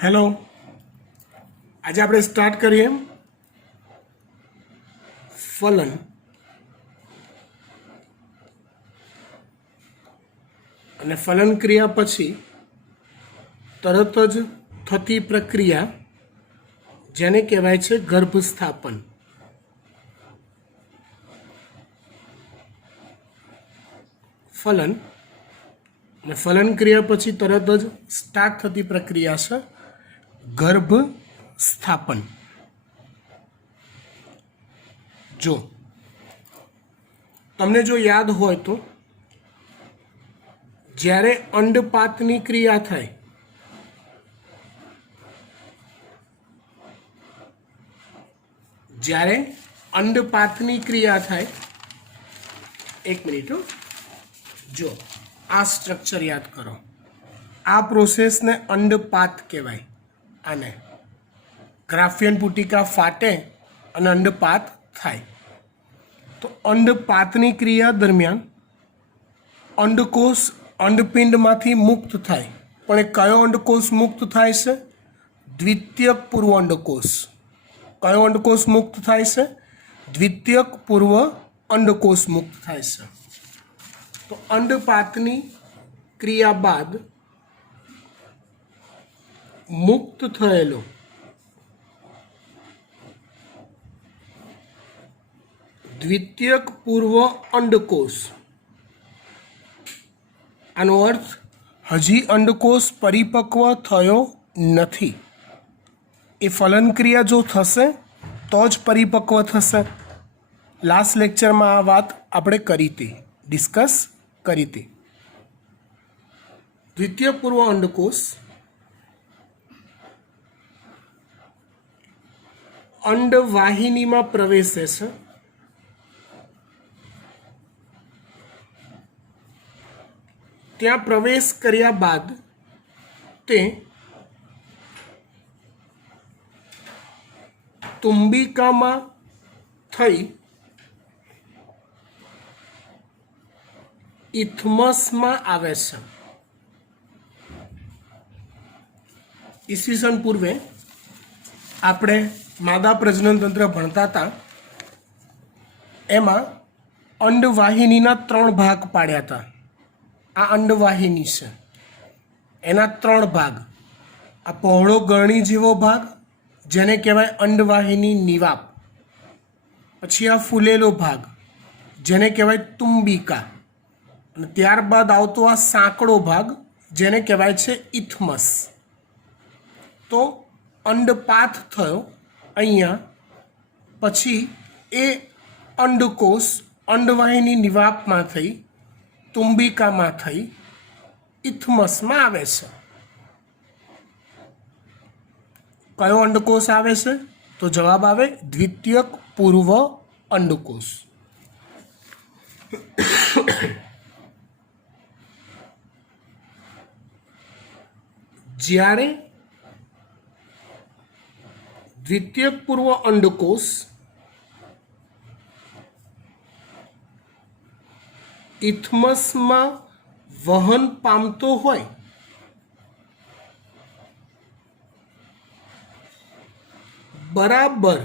Hello, આજે આપણે start કરીએ ફલન. અને ફલન ક્રિયા પછી તરત જ થતી પ્રક્રિયા જેને કહેવાય છે ગર્ભસ્થાપન. ફલન અને ફલન ક્રિયા પછી તરત જ સ્ટાર્ટ થતી પ્રક્રિયા છે ગર્ભ સ્થાપન. જો તમને જો યાદ હોય તો જ્યારે અંડપાતની ક્રિયા થાય એક મિનિટ, જો આ સ્ટ્રક્ચર યાદ કરો. આ પ્રોસેસને અંડપાત કહેવાય. આને ગ્રાફિયન પુટિકા ફાટે અને અંડપાત થાય. તો અંડપાતની ક્રિયા દરમિયાન અંડકોષ અંડપિંડમાંથી મુક્ત થાય. પણ એ કયો અંડકોષ મુક્ત થાય છે? દ્વિતીયક પૂર્વ અંડકોષ. કયો અંડકોષ મુક્ત થાય છે? દ્વિતીયક પૂર્વ અંડકોષ મુક્ત થાય છે. તો અંડપાતની ક્રિયા બાદ મુક્ત થયેલો દ્વિતીયક પૂર્વ અંડકોષ, આનો અર્થ હજી અંડકોષ પરિપક્વ થયો નથી. એ ફલન ક્રિયા જો થશે તો જ પરિપક્વ થશે. લાસ્ટ લેક્ચરમાં આ વાત આપણે ડિસ્કસ કરી હતી. દ્વિતીય પૂર્વ અંડકોષ અંડવાહિનીમાં પ્રવેશે છે. ત્યાં પ્રવેશ કર્યા બાદ તે તુંબિકામાં થઈ ઇથમસમાં આવે છે. ઈસવીસન પૂર્વે આપણે માદા પ્રજનન તંત્ર ભણતા હતા. એમાં અંડવાહિનીના 3 ભાગ પાડ્યા હતા. આ અંડવાહિની છે, એના 3 ભાગ. આ પહોળો ગરણી જેવો ભાગ જેને કહેવાય અંડવાહિની નિવાપ. પછી આ ફૂલેલો ભાગ જેને કહેવાય તુંબિકા. અને ત્યારબાદ આવતો આ સાંકડો ભાગ જેને કહેવાય છે ઇથમસ. તો અંડપાત થયો અહીંયા. પછી એ અંડકોષ અંડવાહિની નિવાપમાં થઈ તુંબિકામાં થઈ ઇથમસમાં આવે છે. કયો અંડકોષ આવે છે? તો જવાબ આવે દ્વિતીયક પૂર્વ અંડકોષ. જ્યારે દ્વિતીયક પૂર્વ અંડકોષ ઇથમસમાં વહન પામતો હોય બરાબર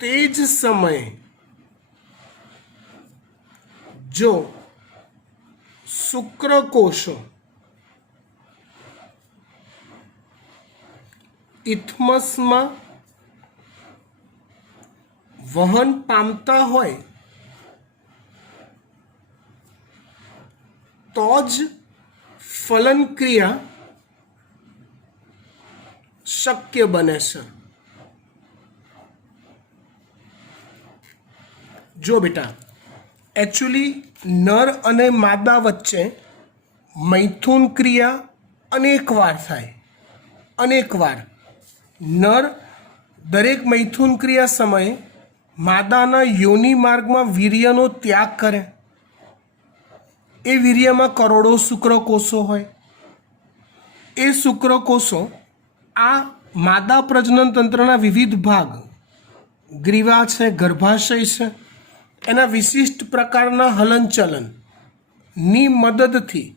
તે જ સમયે જો શુક્રકોષો ઇથમસમાં વહન પામતા હોય તો જ ફલન ક્રિયા શક્ય બને છે. જો બેટા, એકચ્યુઅલી નર અને માદા વચ્ચે મૈથુન ક્રિયા અનેકવાર થાય. અનેકવાર નર દરેક મૈથુન ક્રિયા સમયે માદાના યોનિ માર્ગમાં વીર્યનો ત્યાગ કરે. એ વીર્યમાં કરોડો શુક્રકોષો હોય. એ શુક્રકોષો આ માદા પ્રજનન તંત્રના વિવિધ ભાગ, ગ્રીવા છે, ગર્ભાશય છે, એના વિશિષ્ટ પ્રકારના હલનચલનની મદદથી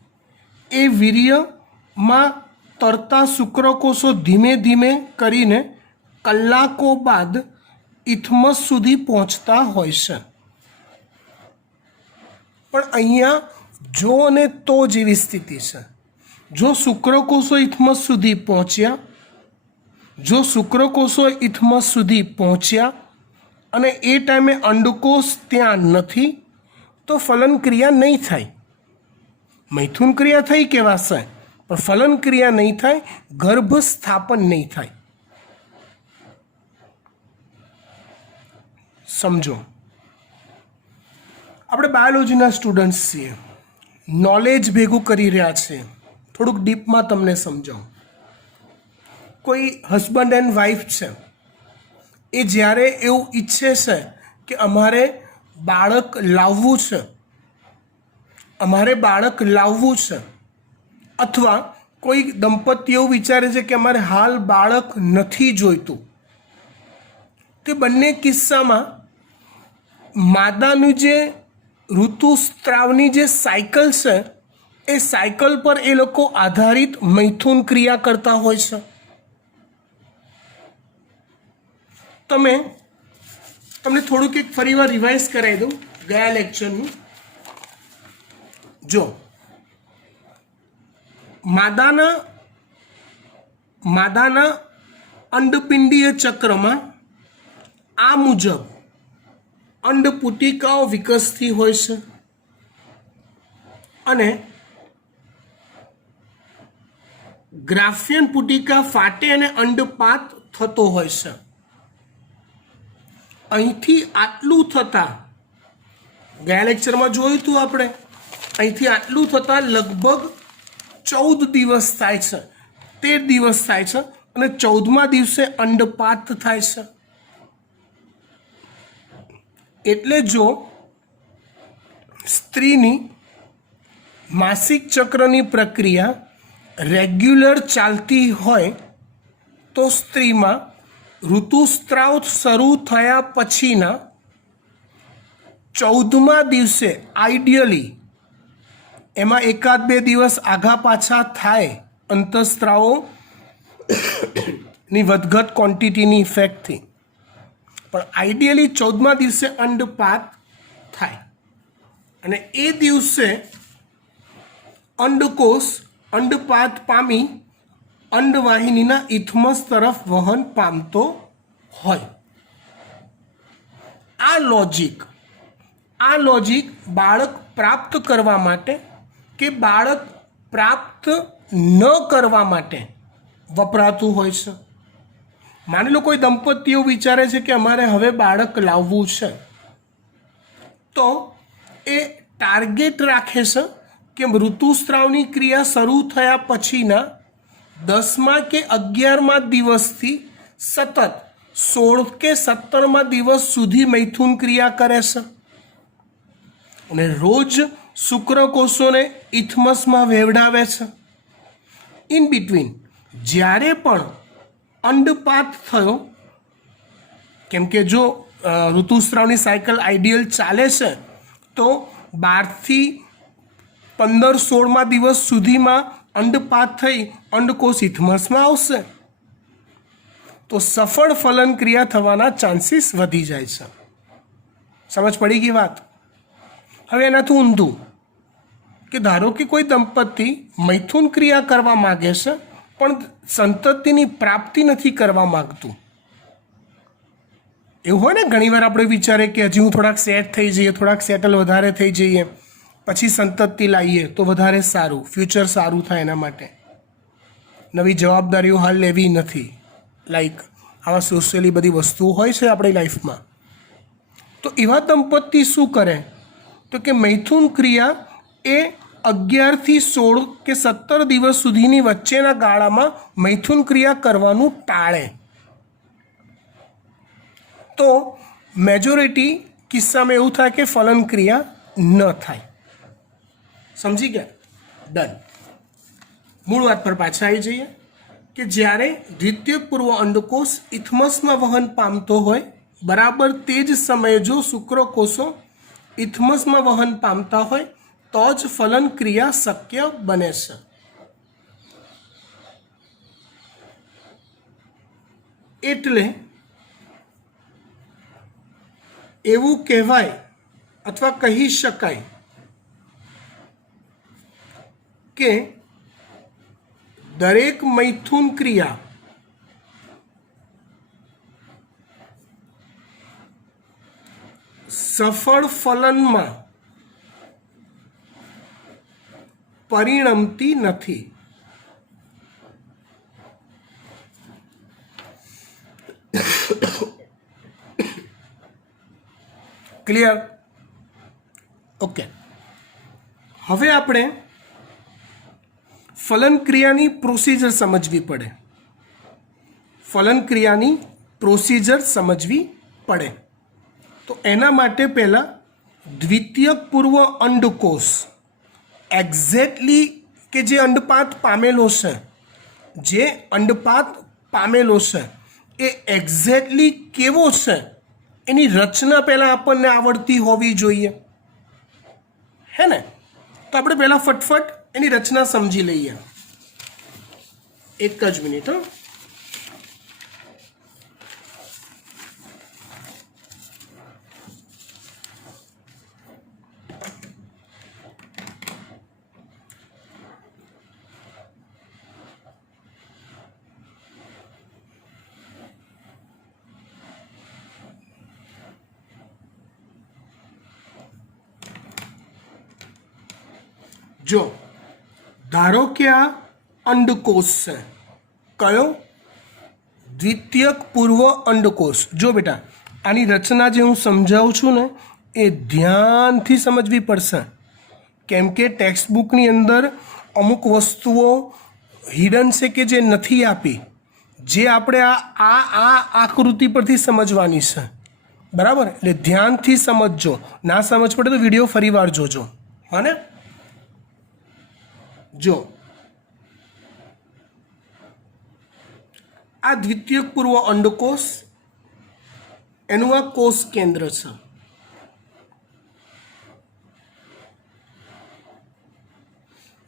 એ વીર્ય માં તરતા શુક્રકોષો ધીમે ધીમે કરીને કલાકો બાદ ઇથમસ સુધી પહોંચતા હોય છે. પણ અહીંયા જો અને તો જેવી સ્થિતિ છે. જો શુક્રકોષો ઇથમસ સુધી પહોંચ્યા અને એ ટાઈમે અંડકોષ ત્યાં નથી તો ફલન ક્રિયા નહીં થાય. મૈથુન ક્રિયા થઈ કહેવાશે પણ ફલન ક્રિયા નહીં થાય, ગર્ભ સ્થાપન નહીં થાય. સમજો, આપણે બાયોલોજીના સ્ટુડન્ટ્સ છીએ, નોલેજ ભેગું કરી રહ્યા છીએ. થોડુંક ડીપમાં તમને સમજાવું. કોઈ હસબન્ડ એન્ડ વાઈફ છે, એ જ્યારે એવું ઈચ્છે છે કે અમારે બાળક લાવવું છે, અથવા કોઈ દંપતી એવું વિચારે છે કે અમારે હાલ બાળક નથી જોઈતું, તે બંને કિસ્સામાં માદાનું જે ઋતુસ્ત્રાવની જે સાયકલ છે એ સાયકલ પર એ લોકો આધારિત મૈથુન ક્રિયા કરતા હોય છે. તમને થોડુંક એક ફરીવાર રિવાઇઝ કરાવી દઉં ગયા લેક્ચરનું. જો માદાના અંડપિંડીય ચક્રમાં આ મુજબ અંડપુટિકાઓ વિકસતી હોય છે અને ગ્રાફિયન પુટિકા ફાટે અને અંડપાત થતો હોય છે. અહીંથી આટલું થતાં, ગયા લેક્ચરમાં જોયું હતું આપણે, અહીંથી આટલું થતાં લગભગ 14 દિવસ થાય છે, 13 દિવસ થાય છે અને 14મા દિવસે અંડપાત થાય છે. એટલે જો સ્ત્રીની માસિક ચક્રની પ્રક્રિયા રેગ્યુલર ચાલતી હોય તો સ્ત્રીમાં ઋતુસ્ત્રાવ શરૂ થયા પછીના 14મા દિવસે આઈડિયલી, એમાં 1-2 દિવસ આઘા પાછા થાય અંતઃસ્ત્રાવોની વધઘટ ક્વોન્ટિટીની ઇફેક્ટથી, પણ આઈડિયલી 14મા દિવસે અંડપાત થાય અને એ દિવસે અંડકોષ અંડપાત પામી અંડવાહિનીના ઇથમસ તરફ વહન પામતો હોય. આ લોજિક બાળક પ્રાપ્ત કરવા માટે કે બાળક પ્રાપ્ત ન કરવા માટે વપરાતું હોય છે. માની લો કોઈ દંપતીઓ વિચારે છે કે અમારે હવે બાળક લાવવું છે, તો એ ટાર્ગેટ રાખે છે કે ઋતુસ્ત્રાવની ક્રિયા શરૂ થયા પછીના 10મા કે 11મા દિવસથી સતત 16 કે 17મા દિવસ સુધી મૈથુન ક્રિયા કરે છે અને રોજ શુક્રકોષોને ઇથમસમાં વેવડાવે છે. ઇન બિટવીન જ્યારે પણ અંડપાત થયો, કેમ કે જો ઋતુસ્ત્રાવની સાયકલ આઈડિયલ ચાલે છે તો 12 થી 15-16મા દિવસ સુધીમાં અંડપાત થઈ અંડકોષ ઇથમસમાં આવશે તો સફળ ફલન ક્રિયા થવાના ચાન્સીસ વધી જાય છે. સમજ પડી ગઈ વાત? હવે એનાથી ઊંધું કે ધારો કે કોઈ દંપતી મૈથુન ક્રિયા કરવા માગે છે પણ સંતતિની પ્રાપ્તિ નથી કરવા માગતું. એવું હોય ને, ઘણીવાર આપણે વિચારે કે હજી હું થોડાક સેટ થઈ જઈએ, થોડાક સેટલ વધારે થઈ જઈએ, પછી સંતતિ લાવીએ તો વધારે સારું, ફ્યુચર સારું થાય. એના માટે નવી જવાબદારીઓ હાલ લેવી નથી. લાઈક આવા સોશિયલી બધી વસ્તુઓ હોય છે આપણી લાઈફમાં. તો એવા દંપતી શું કરે તો કે મૈથુન ક્રિયા એ 11 થી 16 કે 17 દિવસ સુધીની વચ્ચેના ગાળામાં મૈથુન ક્રિયા કરવાનું ટાળે. તો મેજોરિટી કિસ્સામાં એવું થાય કે ફલન ક્રિયા ન થાય. સમજી ગયા? ડન. મૂળ વાત પર પાછા આવી જઈએ કે જ્યારે દ્વિતીય પૂર્વ અંડકોષ ઇથમસમાં વહન પામતો હોય, બરાબર તે જ સમયે જો શુક્રકોષો ઇથમસમાં વહન પામતા હોય તો જ ફલન ક્રિયા શક્ય બને છે. એટલે એવું કહેવાય અથવા કહી શકાય કે દરેક મૈથુન ક્રિયા સફળ ફલનમાં પરિણમતી નથી. ક્લિયર? ઓકે, હવે આપણે ફલન ક્રિયાની પ્રોસિજર સમજવી પડે. ફલન ક્રિયાની પ્રોસિજર સમજવી પડે તો એના માટે પહેલાં દ્વિતીયક પૂર્વ અંડકોષ એક્ઝેક્ટલી કે જે અંડપાત પામેલો છે, જે અંડપાત પામેલો છે એ એક્ઝેક્ટલી કેવો છે એની રચના પહેલાં આપણને આવડતી હોવી જોઈએ, હે ને? તો આપણે પહેલાં ફટફટ એની રચના સમજી લઈએ. એક જ મિનિટ. જો ધારો કે આ અંડકોષ છે, કયો? દ્વિતીયક પૂર્વ અંડકોષ. જો બેટા, આની રચના જે હું સમજાવું છું ને એ ધ્યાનથી સમજવી પડશે, કેમ કે ટેક્સ્ટ બુકની અંદર અમુક વસ્તુઓ હિડન છે કે જે નથી આપી, જે આપણે આ આકૃતિ પરથી સમજવાની છે, બરાબર? એટલે ધ્યાનથી સમજજો. ના સમજ પડે તો વિડીયો ફરીવાર જોજો, હા ને? જો આ દ્વિતીયક પૂર્વ અંડકોષ, એનું આ કોષ કેન્દ્ર છે.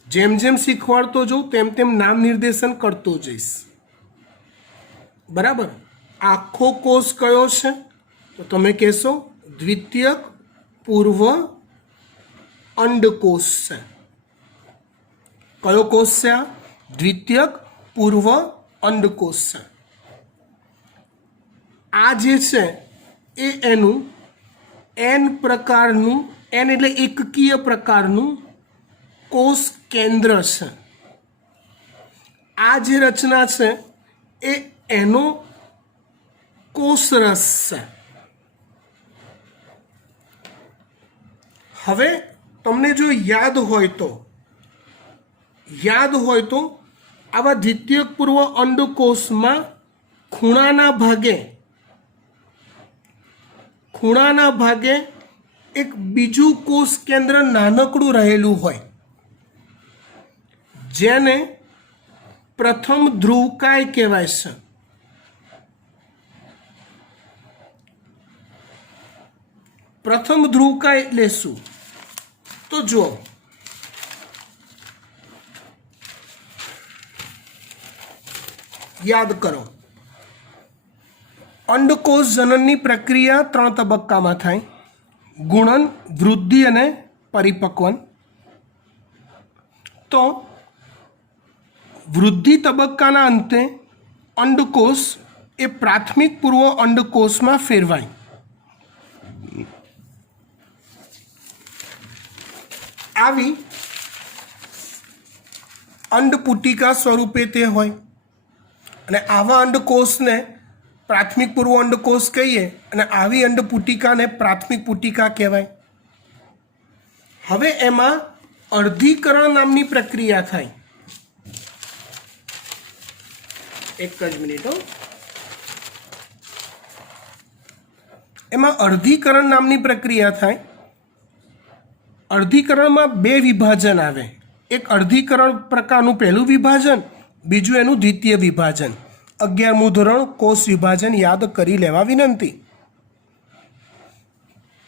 જેમ જેમ શીખવાડતો જાઉં તેમ તેમ નામ નિર્દેશન કરતો જઈશ, બરાબર? આખો કોષ કયો છે તો તમે કહેશો દ્વિતીયક પૂર્વ અંડકોષ છે. કયો કોષ છે આ? દ્વિતીયક પૂર્વ અંડકોષ છે. આ જે છે એ એનું એન પ્રકારનું, એન એટલે એકકીય પ્રકારનું કોષ કેન્દ્ર છે. આ જે રચના છે એ એનો કોષરસ છે. હવે તમને જો યાદ હોય તો આવા દ્વિતીયક પૂર્વ અંડકોષમાં ખૂણાના ભાગે એક બીજું કોષ કેન્દ્ર નાનકડું રહેલું હોય, જેને પ્રથમ ધ્રુવકાય કહેવાય છે. પ્રથમ ધ્રુવકાય એટલે શું? તો જુઓ, યાદ કરો, અંડકોષ જનનની પ્રક્રિયા 3 તબક્કામાં થાય: ગુણન, વૃદ્ધિ અને પરિપક્વન. તો વૃદ્ધિ તબક્કાના અંતે અંડકોષ એ પ્રાથમિક પૂર્વ અંડકોષમાં ફેરવાય. આવી અંડપુટિકા સ્વરૂપે તે હોય, અને આવા અંડકોષને પ્રાથમિક પૂર્વ અંડકોષ કહીએ, અને આવી અંડપુટિકાને પ્રાથમિક પુટિકા કહેવાય. હવે એમાં અર્ધીકરણ નામની પ્રક્રિયા થાય. એક જ મિનિટ. એમાં અર્ધીકરણ નામની પ્રક્રિયા થાય. અર્ધીકરણમાં 2 વિભાજન આવે. એક અર્ધીકરણ પ્રકારનું પહેલું વિભાજન, બીજું એનું દ્વિતીય વિભાજન. 11મું ધોરણ કોષ વિભાજન યાદ કરી લેવા વિનંતી.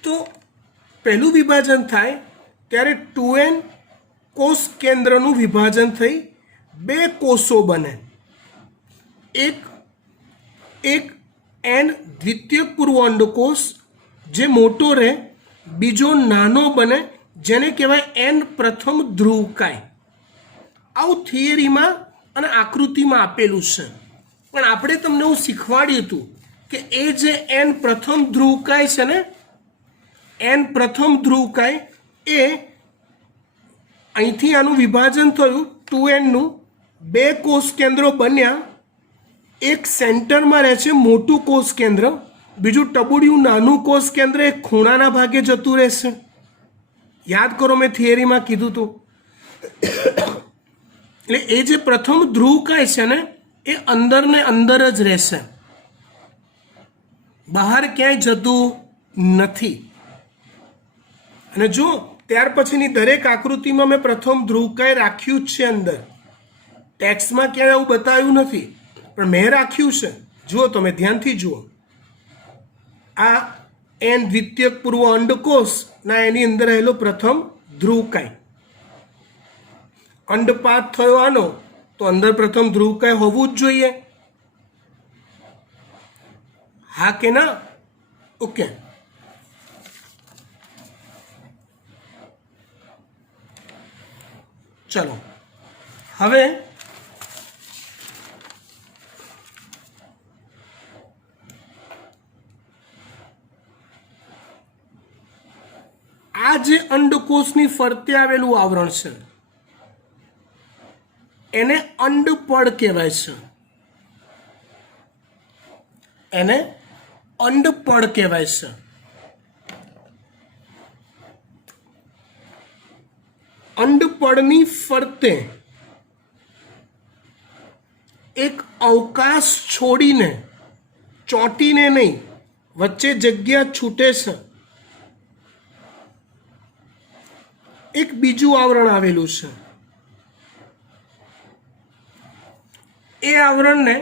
તો પહેલું વિભાજન થાય ત્યારે 2n કોષ કેન્દ્રનું વિભાજન થઈ 2 કોષો બને. એક એક એન દ્વિતીયક પૂર્વ અંડકોષ જે મોટો રહે, બીજો નાનો બને જેને કહેવાય એન પ્રથમ ધ્રુવકાય. આવું થિયરીમાં અને આકૃતિમાં આપેલું છે. પણ આપણે તમને હું શીખવાડ્યું હતું કે એ જે એન પ્રથમ ધ્રુવકાય છે ને, એન પ્રથમ ધ્રુવકાય એ અહીંથી આનું વિભાજન થયું 2nનું, બે કોષ કેન્દ્રો બન્યા. એક સેન્ટરમાં રહે છે મોટું કોષ કેન્દ્ર, બીજું ટબુડિયું નાનું કોષ કેન્દ્ર એક ખૂણાના ભાગે જતું રહેશે. યાદ કરો, મેં થિયરીમાં કીધું હતું. એટલે એ જે પ્રથમ ધ્રુવકાય છે ને એ અંદર ને અંદર જ રહેશે, બહાર ક્યાંય જતું નથી. અને જો ત્યાર પછીની દરેક આકૃતિમાં મેં પ્રથમ ધ્રુવકાય રાખ્યું જ છે અંદર. ટેક્સ્ટમાં ક્યાંય આવું બતાવ્યું નથી, પણ મેં રાખ્યું છે. જુઓ, તમે ધ્યાનથી જુઓ. આ એન દ્વિતીયક પૂર્વ અંડકોષ ના એની અંદર રહેલો પ્રથમ ધ્રુવકાય. અંડપાત થયો આનો, તો અંદર પ્રથમ ધ્રુવકાય હોવું જ જોઈએ. હા કે ના? ઓકે. ચલો હવે આ જે અંડકોષની ફરતે આવેલું આવરણ છે એને અંડપડ કહેવાય છે. એને અંડપડ કહેવાય છે. અંડપડની ફરતે એક અવકાશ છોડીને, ચોંટીને નહીં, વચ્ચે જગ્યા છૂટે છે, એક બીજું આવરણ આવેલું છે. એ આવરણને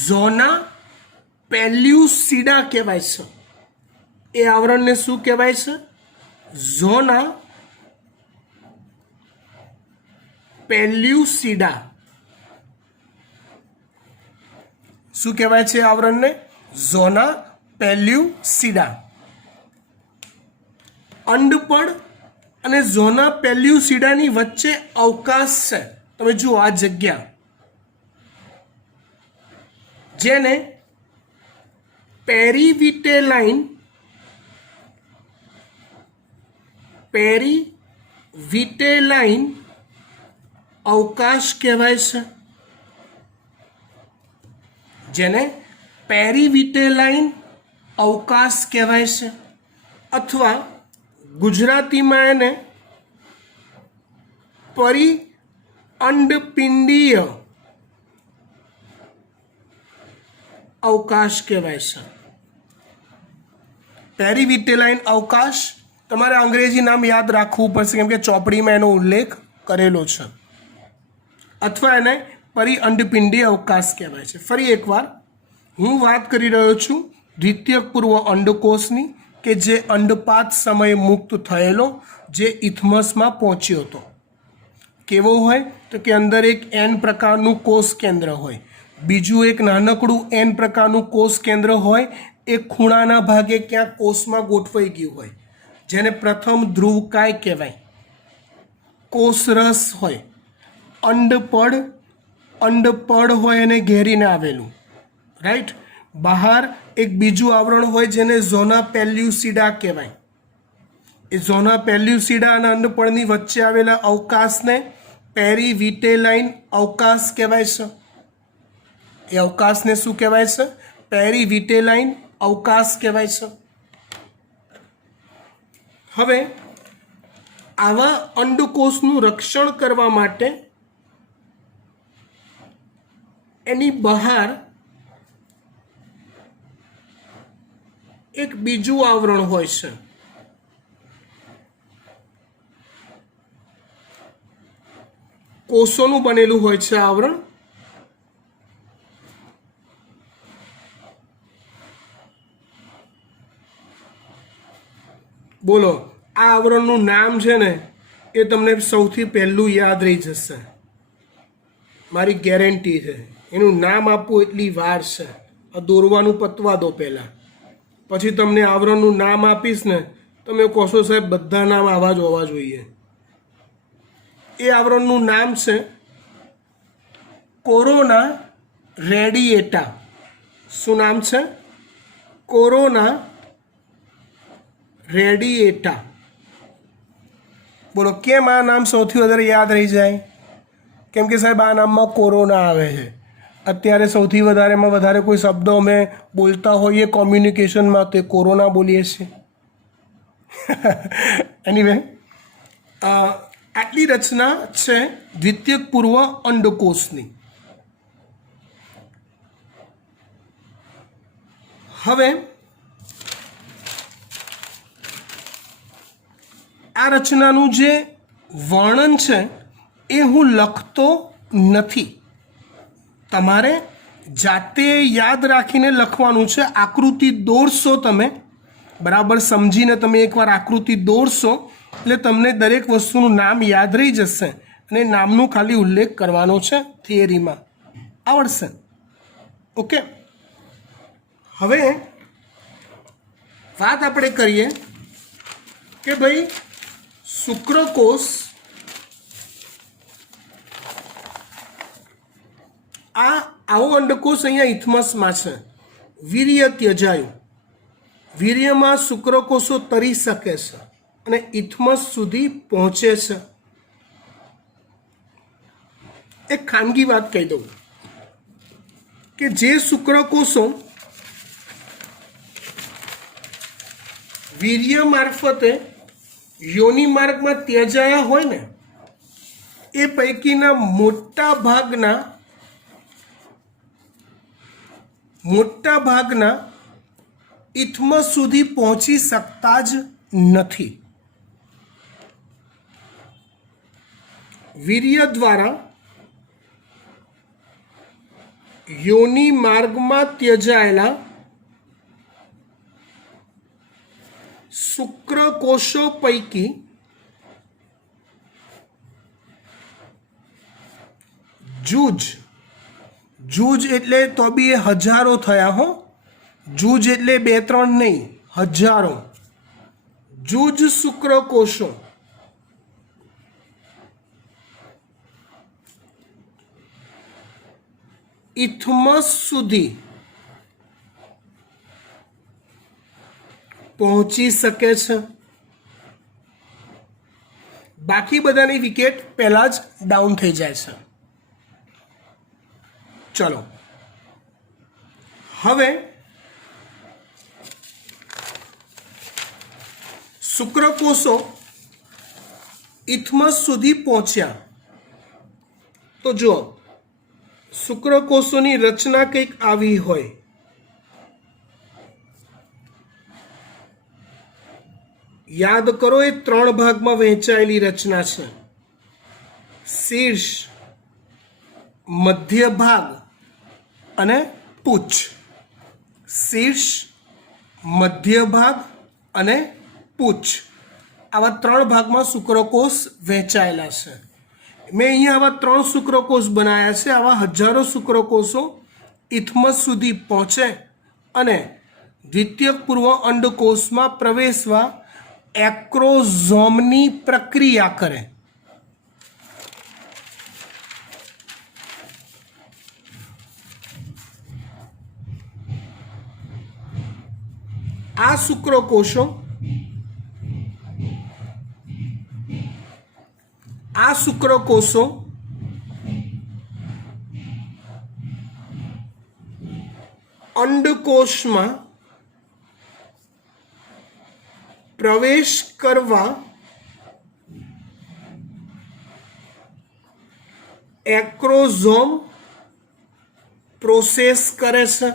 ઝોના પેલ્યુસિડા કહેવાય છે. એ આવરણને શું કહેવાય છે? ઝોના પેલ્યુસિડા. શું કહેવાય છે આવરણને? ઝોના પેલ્યુસિડા. અંડપડ અને ઝોના પેલ્યુસિડાની વચ્ચે અવકાશ છે. તમે જુઓ આ જગ્યા, જેને પેરીવિટેલાઇન અવકાશ કહેવાય છે. જેને પેરીવિટેલાઇન અવકાશ કહેવાય છે, અથવા ગુજરાતીમાં એને પરિઅંડપિંડીય અવકાશ કહેવાય છે. પેરીવિટેલાઇન અવકાશ. તમારે અંગ્રેજી નામ યાદ રાખવું પડશે, કેમ કે ચોપડીમાં એનો ઉલ્લેખ કરેલો છે. અથવા એને પરિઅંડપિંડીય અવકાશ કહેવાય છે. ફરી એકવાર હું વાત કરી રહ્યો છું દ્વિતીયક પૂર્વ અંડકોષની, કે જે અંડપાત સમયે મુક્ત થયેલો, જે ઇથમસમાં પહોંચ્યો હતો. કેવો હોય તો કે અંદર એક એન પ્રકારનું કોષ કેન્દ્ર હોય, બીજું એક નાનકડું એન પ્રકારનું કોષ કેન્દ્ર હોય, એ ખૂણાના ભાગે ક્યાંક કોષમાં ગોઠવાઈ ગયું હોય, જેને પ્રથમ ધ્રુવકાય કહેવાય. કોષરસ હોય, અંડપડ હોય એને ઘેરીને આવેલું, રાઈટ. બહાર એક બીજું આવરણ હોય જેને ઝોના પેલ્યુસિડા કહેવાય. એ ઝોના પેલ્યુસિડા અને અંડપડની વચ્ચે આવેલા અવકાશને પેરીવિટેલાઇન અવકાશ કહેવાય છે. એ અવકાશને શું કહેવાય છે? પેરીવિટેલાઇન અવકાશ કહેવાય છે. હવે આવા અંડકોષનું રક્ષણ કરવા માટે એની બહાર એક બીજું આવરણ હોય છે. કોષોનું બનેલું હોય છે આવરણ. બોલો, આ આવરણનું નામ છે ને એ તમને સૌથી પહેલું યાદ રહી જશે, મારી ગેરંટી છે. એનું નામ આપવું એટલી વાર છે. આ દોરવાનું પતવા દો પહેલાં, પછી તમને આવરણનું નામ આપીશ ને તમે કહોશો સાહેબ બધા નામ આવા જ હોવા જોઈએ. એ આવરણનું નામ છે કોરોના રેડિએટા. શું નામ છે? કોરોના રેડિએટા. બોલો કેમ આ નામ સૌથી વધારે યાદ રહી જાય? કેમ કે સાહેબ આ નામમાં કોરોના આવે છે. અત્યારે સૌથી વધારેમાં વધારે કોઈ શબ્દો અમે બોલતા હોઈએ કોમ્યુનિકેશનમાં તો એ કોરોના બોલીએ છીએ. એનીવે આટલી રચના છે દ્વિતીયક પૂર્વ અંડકોષની. હવે આ રચનાનું જે વર્ણન છે એ હું લખતો નથી, તમારે જાતે યાદ રાખીને લખવાનું છે. આકૃતિ દોરશો તમે, બરાબર સમજીને તમે એકવાર આકૃતિ દોરશો એટલે તમને દરેક વસ્તુનું નામ યાદ રહી જશે અને નામનું ખાલી ઉલ્લેખ કરવાનો છે. થિયરીમાં આવડશે. ઓકે, હવે વાત આપણે કરીએ કે ભાઈ શુક્રકોષ આવો અંડકોષ અહીંયા ઇથમસમાં છે. વીર્ય ત્યજાયું. વીર્યમાં શુક્રકોષો તરી શકે છે અને ઇથમસ સુધી પહોંચે છે. એક ખાનગી વાત કહી દઉં કે જે શુક્રકોષો વીર્ય મારફતે યોનિ માર્ગમાં ત્યજાયા હોય ને એ પૈકીના મોટા ભાગના ઇથમસ સુધી પહોંચી શકતા જ નથી. વીર્ય દ્વારા યોનિ માર્ગમાં ત્યજાયેલા શુક્રકોષો પૈકી જૂજ એટલે તો બી એ હજારો થયા હો. જૂજ એટલે 2-3 નહીં, હજારો જૂજ શુક્રકોષો ઇથમસ સુધી પહોંચી શકે છે. બાકી બધાની વિકેટ પહેલાં જ ડાઉન થઈ જાય છે. ચલો હવે શુક્રકોષો ઇથમસ સુધી પહોંચ્યા તો જુઓ શુક્રકોષોની રચના કંઈક આવી હોય. યાદ કરો એ 3 ભાગમાં વહેંચાયેલી રચના છે. શીર્ષ, મધ્ય ભાગ અને પૂંછ. શીર્ષ, મધ્ય ભાગ અને પૂંછ આવા 3 ભાગમાં શુક્રકોષ વહેંચાયેલા છે. મેં અહીંયા આવા 3 શુક્રકોષ બનાવ્યા છે. આવા હજારો શુક્રકોષો ઇથમસ સુધી પહોંચે અને દ્વિતીયક પૂર્વ અંડકોષમાં પ્રવેશવા એક્રોઝોમની પ્રક્રિયા કરે. આ શુક્રકોષો અંડકોષમાં પ્રવેશ કરવા એક્રોઝોમ પ્રોસેસ કરે છે.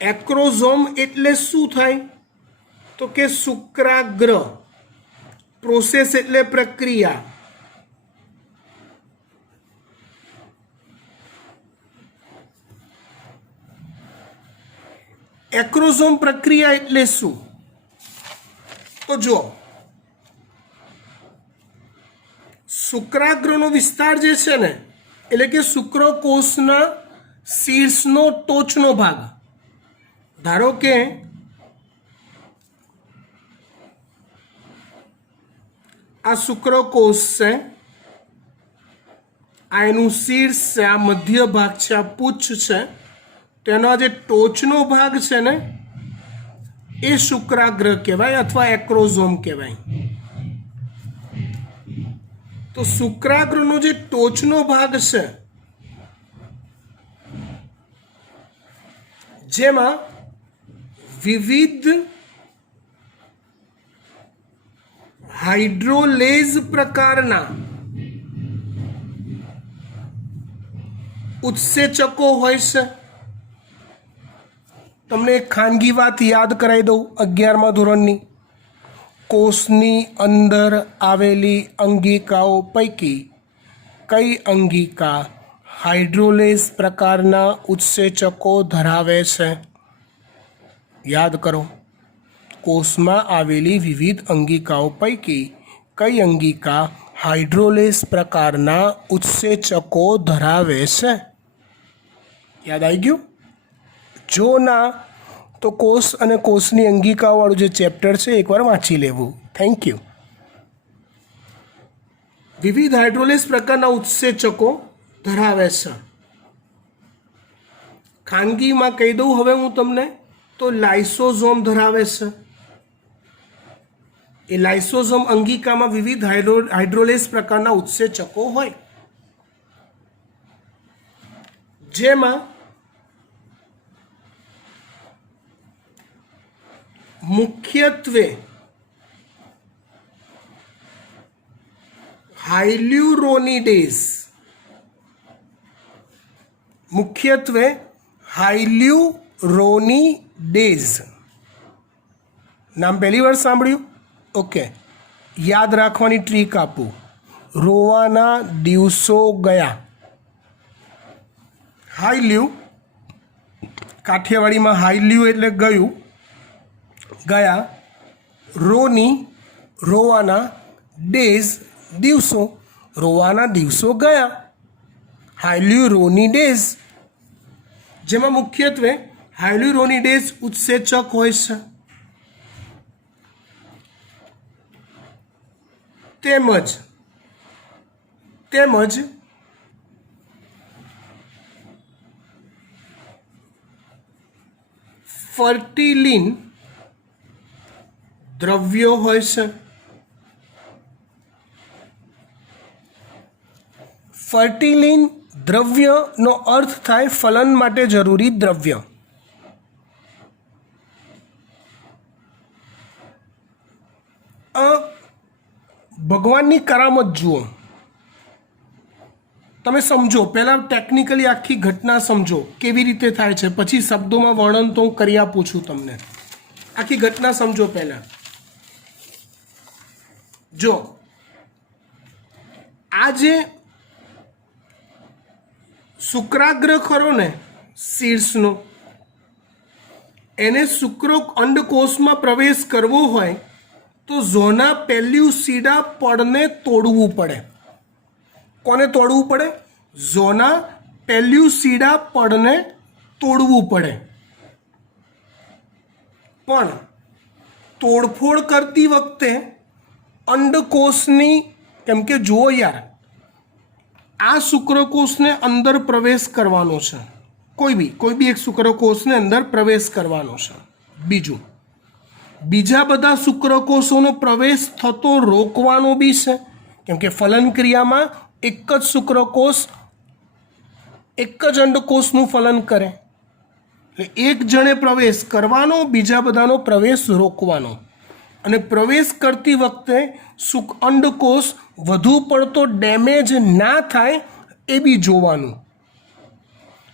એક્રોઝોમ એટલે શું થાય તો કે શુક્રાગ્ર. પ્રોસેસ એટલે પ્રક્રિયા. એક્રોઝોમ પ્રક્રિયા એટલે શું તો જુઓ શુક્રાગ્રનો વિસ્તાર જે છે ને એટલે કે શુક્રકોષના શીર્ષનો ટોચનો ભાગ. ધારો કે આ શુક્રકોષ છે, આ એનું શીર્ષ છે, આ મધ્ય ભાગ છે, આ પુચ્છ છે, તેનો જે ટોચનો ભાગ છે ને એ શુક્રાગ્ર કહેવાય અથવા એક્રોઝોમ કહેવાય. તો શુક્રાગ્રનો જે ટોચનો ભાગ છે જેમાં વિવિધ હાઇડ્રોલેઝ પ્રકારના ઉત્સેચકો હોય છે. તમને એક ખાનગી વાત યાદ કરાવી દઉં 11મા ધોરણની. કોષની અંદર આવેલી અંગિકાઓ પૈકી કઈ અંગિકા હાઇડ્રોલેઝ પ્રકારના ઉત્સેચકો ધરાવે છે? યાદ કરો. કોષમાં આવેલી વિવિધ અંગિકાઓ પૈકી કઈ અંગિકા હાઇડ્રોલેઝ પ્રકારના ઉત્સેચકો ધરાવે છે? યાદ આવી ગયું? જો ના તો કોષ અને કોષની અંગિકાવાળું જે ચેપ્ટર છે એકવાર વાંચી લેવું. Thank you. વિવિધ હાઇડ્રોલેઝ પ્રકારના ઉત્સેચકો ધરાવે છે. ખાનગીમાં કહી દઉં હવે હું તમને, તો લાઇસોઝોમ ધરાવે છે. એ લાઇસોઝોમ અંગિકામાં વિવિધ હાઇડ્રોલેઝ પ્રકારના ઉત્સેચકો હોય, જેમાં મુખ્યત્વે હાઇલ્યુરોનિડેઝ નામ પહેલી વાર સાંભળ્યું? ઓકે, યાદ રાખવાની ટ્રીક આપું. રોવાના દિવસો ગયા. હાઇલ્યુ, કાઠિયાવાડીમાં હાઇલ્યુ એટલે ગયું, ગયા. રોની, રોવાના, ડેઝ, દિવસો, રોવાના દિવસો ગયા. હાઇલ્યુરોનિડેઝ, જેમાં મુખ્યત્વે હાઇલ્યુરોનિડેઝ ઉત્સેચક હોય છે. તેમજ ફર્ટિલિન દ્રવ્યો હોય છે. ફર્ટિલિન દ્રવ્યનો અર્થ થાય ફલન માટે જરૂરી દ્રવ્ય. ભગવાનની કરામત જુઓ. તમે સમજો, પહેલાં ટેકનિકલી આખી ઘટના સમજો કેવી રીતે થાય છે, પછી શબ્દોમાં વર્ણન તો હું કરી આપું છું તમને. આખી ઘટના સમજો પહેલાં. જો આ જે શુક્રાગ્ર ખરો ને શીર્ષનો, એને અંડકોષમાં પ્રવેશ કરવો હોય તો ઝોના પેલ્યુસિડા પડને તોડવું પડે. કોને તોડવું પડે? ઝોના પેલ્યુસિડા પડને તોડવું પડે. પણ તોડફોડ કરતી વખતે અંડકોષની, કેમ કે જુઓ યાર, આ શુક્રકોષને અંદર પ્રવેશ કરવાનો છે. કોઈ બી એક શુક્રકોષને અંદર પ્રવેશ કરવાનો છે. બીજા બધા શુક્રકોષોનો પ્રવેશ થતો રોકવાનો બી છે, કેમ કે ફલન ક્રિયામાં એક જ શુક્રકોષ એક જ અંડકોષનું ફલન કરે. એટલે એક જણે પ્રવેશ કરવાનો, બીજા બધાનો પ્રવેશ રોકવાનો. અને પ્રવેશ કરતી વખતે અંડકોષ વધુ પડતો ડેમેજ ના થાય એ બી જોવાનું.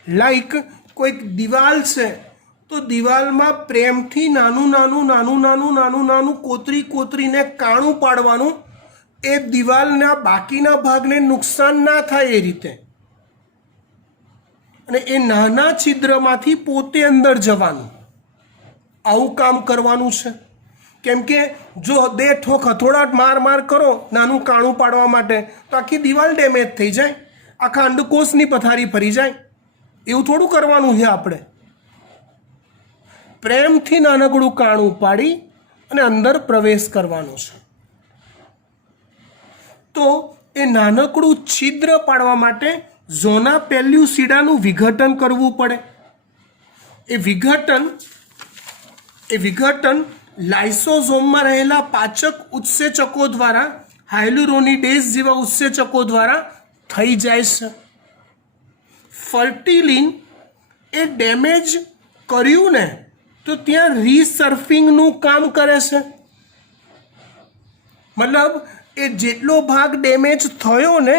લાઈક કોઈક દિવાલ છે તો દિવાલમાં પ્રેમથી નાનું કોતરીને કાણું પાડવાનું, એ દિવાલના બાકીના ભાગને નુકસાન ના થાય એ રીતે. અને એ નાના છિદ્રમાંથી પોતે અંદર જવાનું, આવું કામ કરવાનું છે. કેમ કે જો બે ઠોક હથોડા માર માર કરો નાનું કાણું પાડવા માટે તો આખી દિવાલ ડેમેજ થઈ જાય, આખા અંડકોષની પથારી ફરી જાય. એવું થોડું કરવાનું છે આપણે. પ્રેમથી નાનકડું કાણું પાડી અને અંદર પ્રવેશ કરવાનો છે. તો એ નાનકડું છિદ્ર પાડવા માટે ઝોના પેલ્યુસિડાનું વિઘટન કરવું પડે. એ વિઘટન લાઇસોઝોમમાં રહેલા પાચક ઉત્સેચકો દ્વારા, હાયલુરોનિડેઝ જેવા ઉત્સેચકો દ્વારા થઈ જાય છે. ફર્ટિલિન એ ડેમેજ કર્યું ને તો ત્યાં રીસર્ફિંગનું કામ કરે છે. મતલબ એ જેટલો ભાગ ડેમેજ થયો ને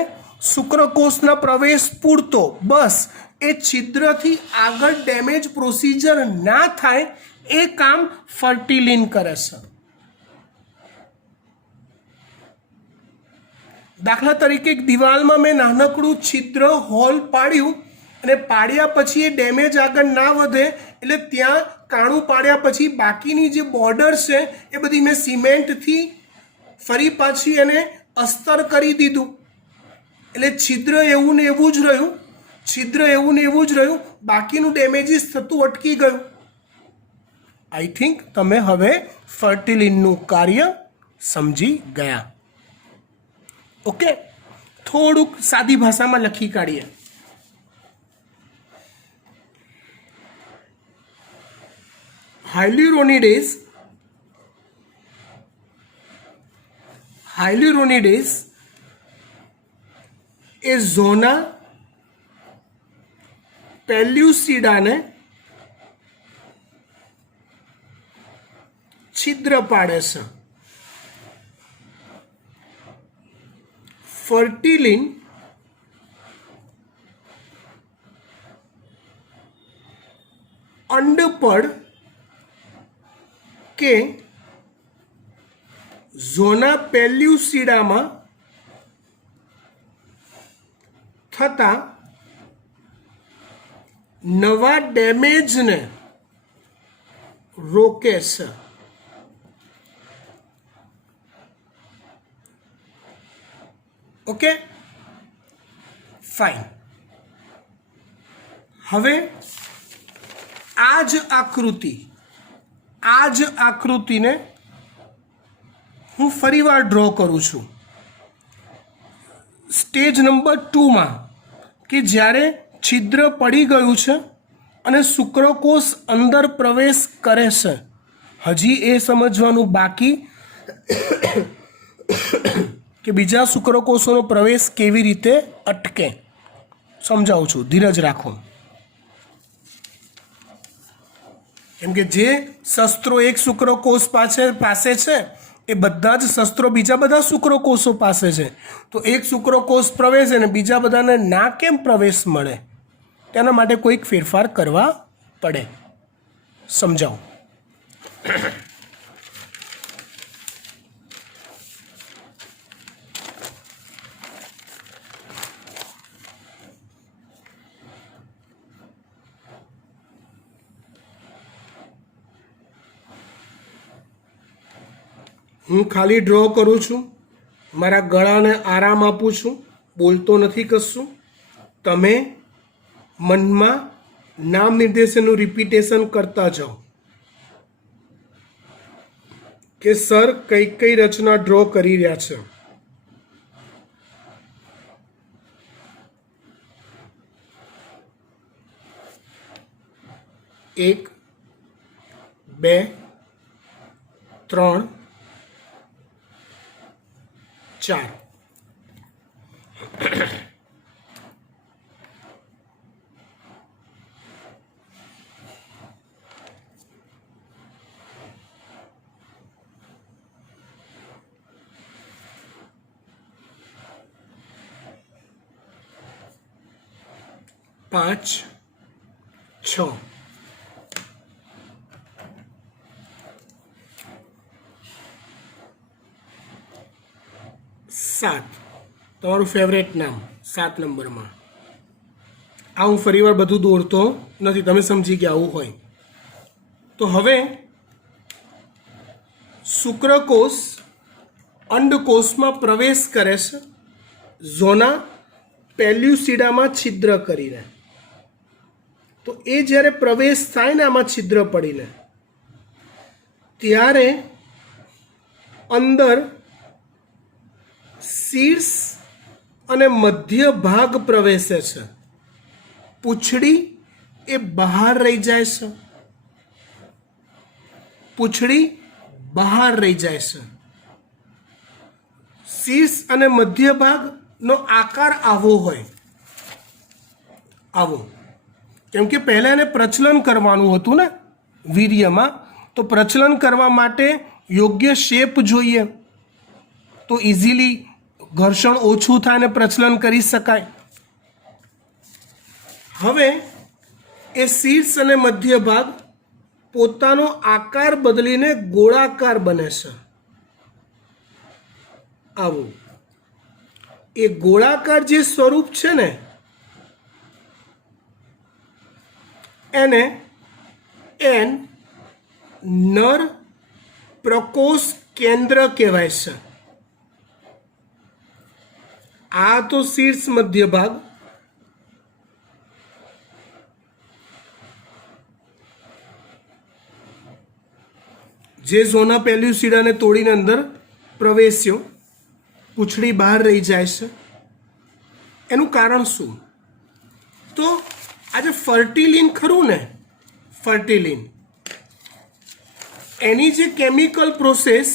શુક્રકોષના પ્રવેશ પૂરતો, બસ એ છિદ્રથી આગળ ડેમેજ પ્રોસિજર ના થાય એ કામ ફર્ટિલિન કરે છે. દાખલા તરીકે એક દિવાલમાં મેં નાનકડું છિદ્ર હોલ પાડ્યું અને પાડ્યા પછી એ ડેમેજ આગળ ના વધે એટલે ત્યાં કાણું પાડ્યા પછી બાકીની જે બોર્ડર છે એ બધી મેં સિમેન્ટથી ફરી પાછી એને અસ્તર કરી દીધું. એટલે છિદ્ર એવું ને એવું જ રહ્યું, બાકીનું ડેમેજીસ થતું અટકી ગયું. આઈ થિંક તમે હવે ફર્ટિલિનનું કાર્ય સમજી ગયા. ઓકે, થોડુંક સાદી ભાષામાં લખી કાઢીએ. હાયલ્યુરોનિડેઝ એ ઝોના પેલ્યુસિડાને છિદ્ર પાડે છે. ફર્ટિલિન અંડપડ કે ઝોના પેલ્યુસિડામાં થતા નવા ડેમેજને રોકે છે. Okay, fine. હવે આ જ આકૃતિને હું ફરીવાર ડ્રો કરું છું. સ્ટેજ નંબર 2માં કે જ્યારે છિદ્ર પડી ગયું છે અને શુક્રકોષ અંદર પ્રવેશ કરે છે. હજી એ સમજવાનું બાકી કે બીજા શુક્રકોષોનો પ્રવેશ કેવી રીતે અટકે. સમજાવું છું, ધીરજ રાખો. કેમ કે જે શસ્ત્રો એક શુક્રકોષ પાસે છે એ બધા જ શસ્ત્રો બીજા બધા શુક્રકોષો પાસે છે. તો એક શુક્રકોષ પ્રવેશે ને બીજા બધાને ના કેમ પ્રવેશ મળે? તેના માટે કોઈક ફેરફાર કરવા પડે. સમજાવો. હું ખાલી ડ્રો કરું છું, મારા ગળાને આરામ આપું છું, બોલતો નથી કશું. તમે મનમાં નામ નિર્દેશનનું રિપીટેશન કરતા જાઓ કે સર કઈ કઈ રચના ડ્રો કરી રહ્યા છે. 1 2 3 4. પાંચ, છ, 7. તમારું ફેવરેટ નામ 7 નંબરમાં. આ હું ફરીવાર બધું દોરતો નથી, તમે સમજી ગયા આવું હોય તો. હવે શુક્રકોષ અંડકોષમાં પ્રવેશ કરે છે ઝોના પેલ્યુસિડામાં છિદ્ર કરીને. તો એ જ્યારે પ્રવેશ થાય ને આમાં છિદ્ર પડીને, ત્યારે અંદર શીર્ષ અને મધ્ય ભાગ પ્રવેશે છે. પૂંછડી એ બહાર રહી જાય છે. પૂંછડી બહાર રહી જાય છે. શીર્ષ અને મધ્ય ભાગનો આકાર આવો હોય, આવો. કેમ કે પહેલાં એને પ્રચલન કરવાનું હતું ને વીર્યમાં, તો પ્રચલન કરવા માટે યોગ્ય શેપ જોઈએ, તો ઇઝીલી ઘર્ષણ ઓછું થાય અને પ્રચલન કરી શકાય. હવે એ શીર્ષ અને મધ્ય ભાગ પોતાનો આકાર બદલીને ગોળાકાર બને છે. આવું એ ગોળાકાર જે સ્વરૂપ છે ને, એને એન નર પ્રકોષ કેન્દ્ર કહેવાય છે. આ તો શીર્ષ મધ્ય ભાગ. જે ઝોના પેલ્યુસિડાને તોડીને અંદર પ્રવેશ્યો, પૂંછડી બહાર રહી જાય છે. એનું કારણ શું? તો આજે ફર્ટિલિન ખરું ને, ફર્ટિલિન, એની જે કેમિકલ પ્રોસેસ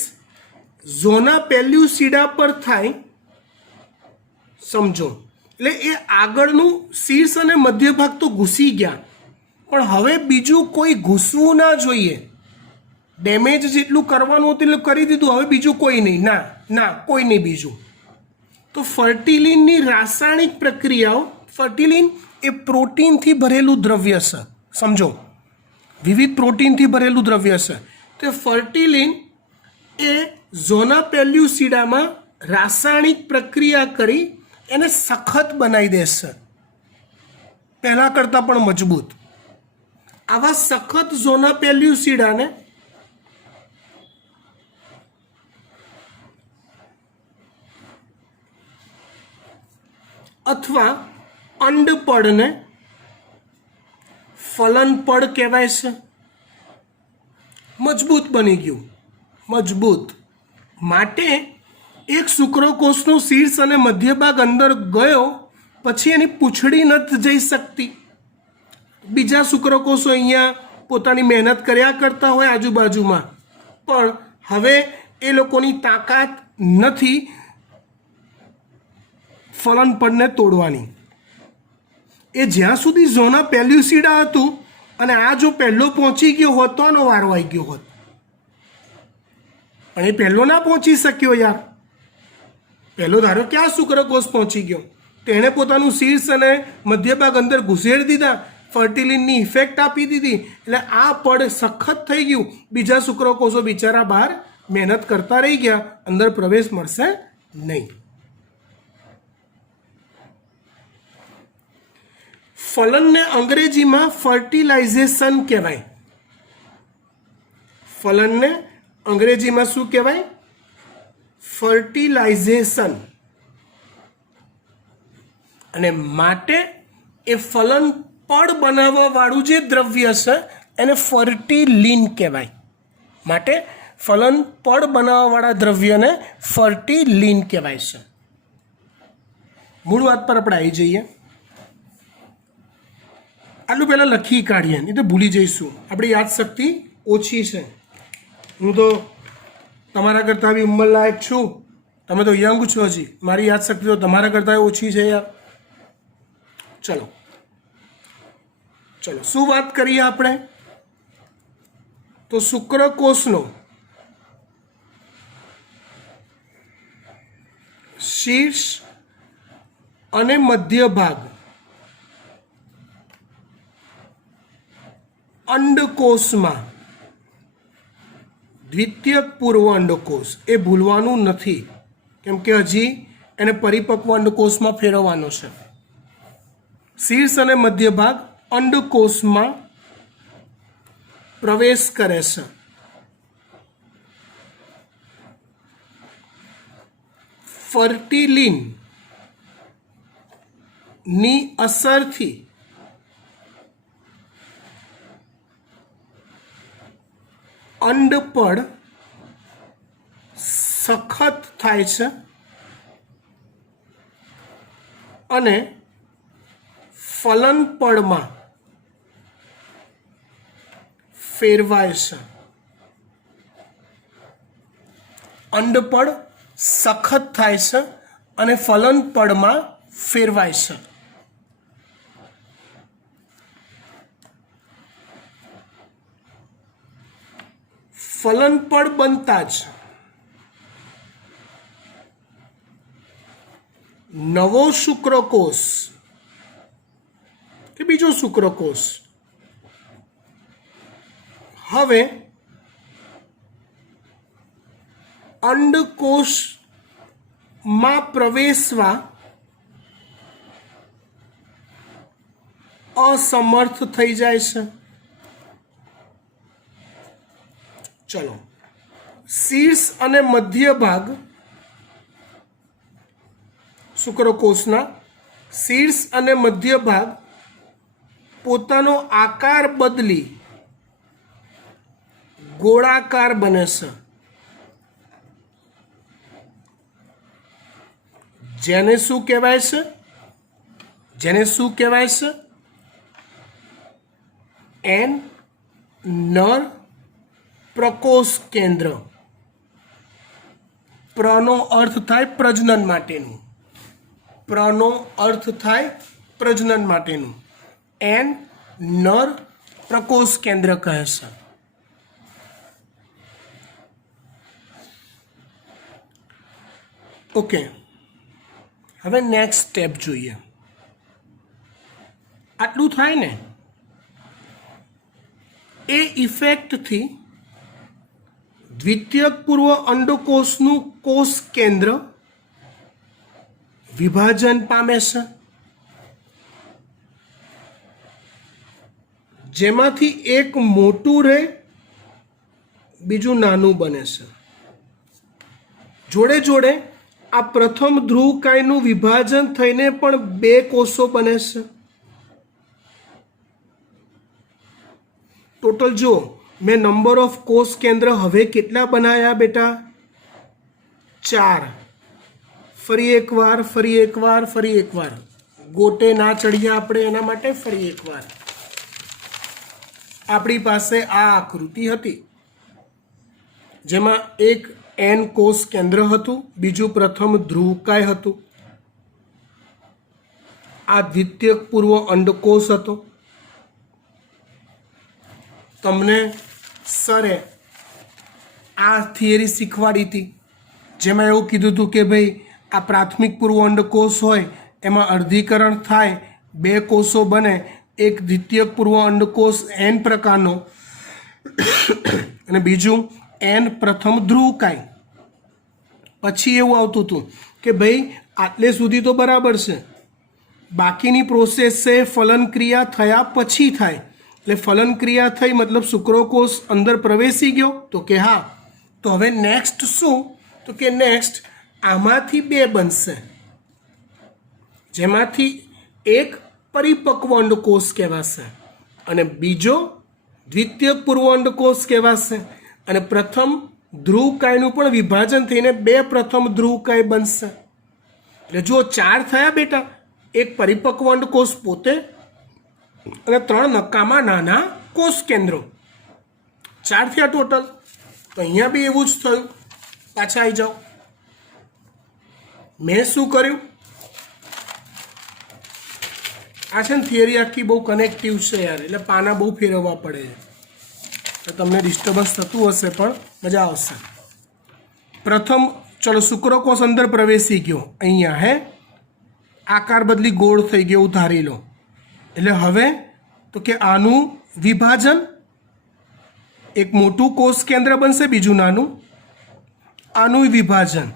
ઝોના પેલ્યુસિડા પર થાય, સમજો. એટલે એ આગળનું શીર્ષ અને મધ્ય ભાગ તો ઘૂસી ગયા, પણ હવે બીજું કોઈ ઘૂસવું ના જોઈએ. ડેમેજ જેટલું કરવાનું હતું એટલું કરી દીધું, હવે બીજું કોઈ નહીં. ના ના, કોઈ નહીં બીજું. તો ફર્ટિલિનની રાસાયણિક પ્રક્રિયાઓ, ફર્ટિલિન એ પ્રોટીનથી ભરેલું દ્રવ્ય છે, સમજો, વિવિધ પ્રોટીનથી ભરેલું દ્રવ્ય છે. તો ફર્ટિલિન એ ઝોના પેલ્યુસિડામાં રાસાયણિક પ્રક્રિયા કરી એને સખત બનાવી દેશે, પહેલાં કરતાં પણ મજબૂત. આવા સખત ઝોના પેલ્યુસિડાને અથવા અંડપડને ફલનપડ કહેવાય છે. મજબૂત બની ગયું, મજબૂત. માટે એક શુક્રકોષનો શીર્ષ અને મધ્ય ભાગ અંદર ગયો પછી એની પૂંછડી નથી જઈ શકતી. બીજા શુક્રકોષો અહીંયા પોતાની મહેનત કર્યા કરતા હોય આજુબાજુમાં, પણ હવે એ લોકોની તાકાત નથી ફલનપડને તોડવાની. એ જ્યાં સુધી ઝોના પેલ્યુસિડા હતું અને આ જો પહેલો પહોંચી ગયો હોત તો આનો વારો આવી ગયો હોત, પણ એ પહેલો ના પહોંચી શક્યો યાર. પહેલો ધારો કે આ શુક્રકોષ પહોંચી ગયો, તેણે પોતાનું શીર્ષ અને મધ્ય ભાગ અંદર ઘુસેડી દીધા, ફર્ટિલિનની ઇફેક્ટ આપી દીધી, એટલે આ પડ સખત થઈ ગયું. બીજા શુક્રકોષો બિચારા બહાર મહેનત કરતા રહી ગયા, અંદર પ્રવેશ મળશે નહીં. ફલનને અંગ્રેજીમાં ફર્ટિલાઇઝેશન કહેવાય. ફલનને અંગ્રેજીમાં શું કહેવાય? ફર્ટિલાઇઝેશન. અને માટે એ ફલન પડ બનાવવા વાળું જે દ્રવ્ય છે એને ફર્ટિલિન કહેવાય. માટે ફલન પડ બનાવવા વાળા દ્રવ્યને ફર્ટિલિન કહેવાય છે. મૂળ વાત પર આપણે આવી જઈએ. આટલું પહેલાં લખી કાઢીએ, નહીં તો ભૂલી જઈશું. આપણી યાદશક્તિ ઓછી છે. હું તો તમારા કરતાં બી ઉંમરલાયક છું, તમે તો યંગ છો હજી. મારી યાદશક્તિ તો તમારા કરતાં ઓછી છે યાર. ચલો ચલો, શું વાત કરીએ આપણે? તો શુક્રકોષનો શીર્ષ અને મધ્ય ભાગ અંડકોષમાં, દ્વિતીયક પૂર્વ અંડકોષ, એ ભૂલવાનું નથી, કેમ કે હજી એને પરિપક્વ અંડકોષમાં ફેરવવાનો છે. શીર્ષ અને મધ્ય ભાગ અંડકોષમાં પ્રવેશ કરે છે. ફર્ટિલિન ની અસરથી અંડપડ સખત થાય છે અને ફલનપડમાં ફેરવાય છે. અંડપડ સખત થાય છે અને ફલનપડમાં ફેરવાય છે. ફલનપડ બનતા જ નવો શુક્રકોષ કે બીજો શુક્રકોષ હવે અંડકોષમાં પ્રવેશવા અસમર્થ થઈ જાય છે. ચલો, શીર્ષ અને મધ્ય ભાગ શુક્રકોષના શીર્ષ અને મધ્ય ભાગ પોતાનો આકાર બદલી ગોળાકાર બને છે, જેને શું કહેવાય છે? એન નર પ્રકોષ કેન્દ્ર. પ્રનો અર્થ થાય પ્રજનન માટેનું. એન નર પ્રકોષ કેન્દ્ર કહે છે. ઓકે, હવે નેક્સ્ટ સ્ટેપ જોઈએ. આટલું થાય ને એ ઇફેક્ટથી દ્વિતીયક પૂર્વ અંડકોષનું કોષ કેન્દ્ર વિભાજન પામે છે, જેમાંથી એક મોટું રહે બીજું નાનું બને છે. જોડે જોડે આ પ્રથમ ધ્રુવકાયનું વિભાજન થઈને પણ બે કોષો બને છે. ટોટલ જો મેં નંબર ઓફ કોષ કેન્દ્ર હવે કેટલા બનાવ્યા બેટા? 4. ફરી એકવાર ગોટે ના ચડીએ આપણે, એના માટે ફરી એકવાર. આપણી પાસે આ આકૃતિ હતી જેમાં એક એન કોષ કેન્દ્ર હતું, બીજું પ્રથમ ધ્રુવકાય હતું, આ દ્વિતીયક પૂર્વ અંડકોષ હતો. તમને સરે આ થિયરી શીખવાડી હતી જેમાં એવું કીધું હતું કે ભાઈ આ પ્રાથમિક પૂર્વ અંડકોષ હોય એમાં અર્ધીકરણ થાય, બે કોષો બને, એક દ્વિતીયક પૂર્વ અંડકોષ એન પ્રકારનો અને બીજું એન પ્રથમ ધ્રુવકાય. પછી એવું આવતું હતું કે ભાઈ આટલે સુધી તો બરાબર છે, બાકીની પ્રોસેસ છે ફલન ક્રિયા થયા પછી થાય. એટલે ફલન ક્રિયા થઈ મતલબ શુક્રકોષ અંદર પ્રવેશી ગયો, તો કે હા. તો હવે નેક્સ્ટ શું? તો કે નેક્સ્ટ આમાંથી બે બનશે, જેમાંથી એક પરિપક્વ અંડકોષ કહેવાશે અને બીજો દ્વિતીયક પૂર્વ અંડકોષ કહેવાશે. અને પ્રથમ ધ્રુવકાયનું પણ વિભાજન થઈને બે પ્રથમ ધ્રુવકાય બનશે. એટલે જો 4 થયા બેટા, એક પરિપક્વ અંડકોષ પોતે અને 3 નકામા નાના કોષ કેન્દ્રો. 4 થયા ટોટલ. તો અહીંયા બી એવું જ થયું. પાછા આવી જાઓ. મેં શું કર્યું? આ છે ને થિયરી આખી બહુ કનેક્ટિવ છે યાર, એટલે પાના બહુ ફેરવવા પડે છે, તો તમને ડિસ્ટર્બન્સ થતું હશે પણ મજા આવશે. પ્રથમ ચલો શુક્રકોષ અંદર પ્રવેશી ગયો, અહીંયા હે આકાર બદલી ગોળ થઈ ગયો, ધારી લો. એટલે હવે તો કે આનું વિભાજન, એક મોટું કોષ કેન્દ્ર બનશે, બીજું નાનું. આનું વિભાજન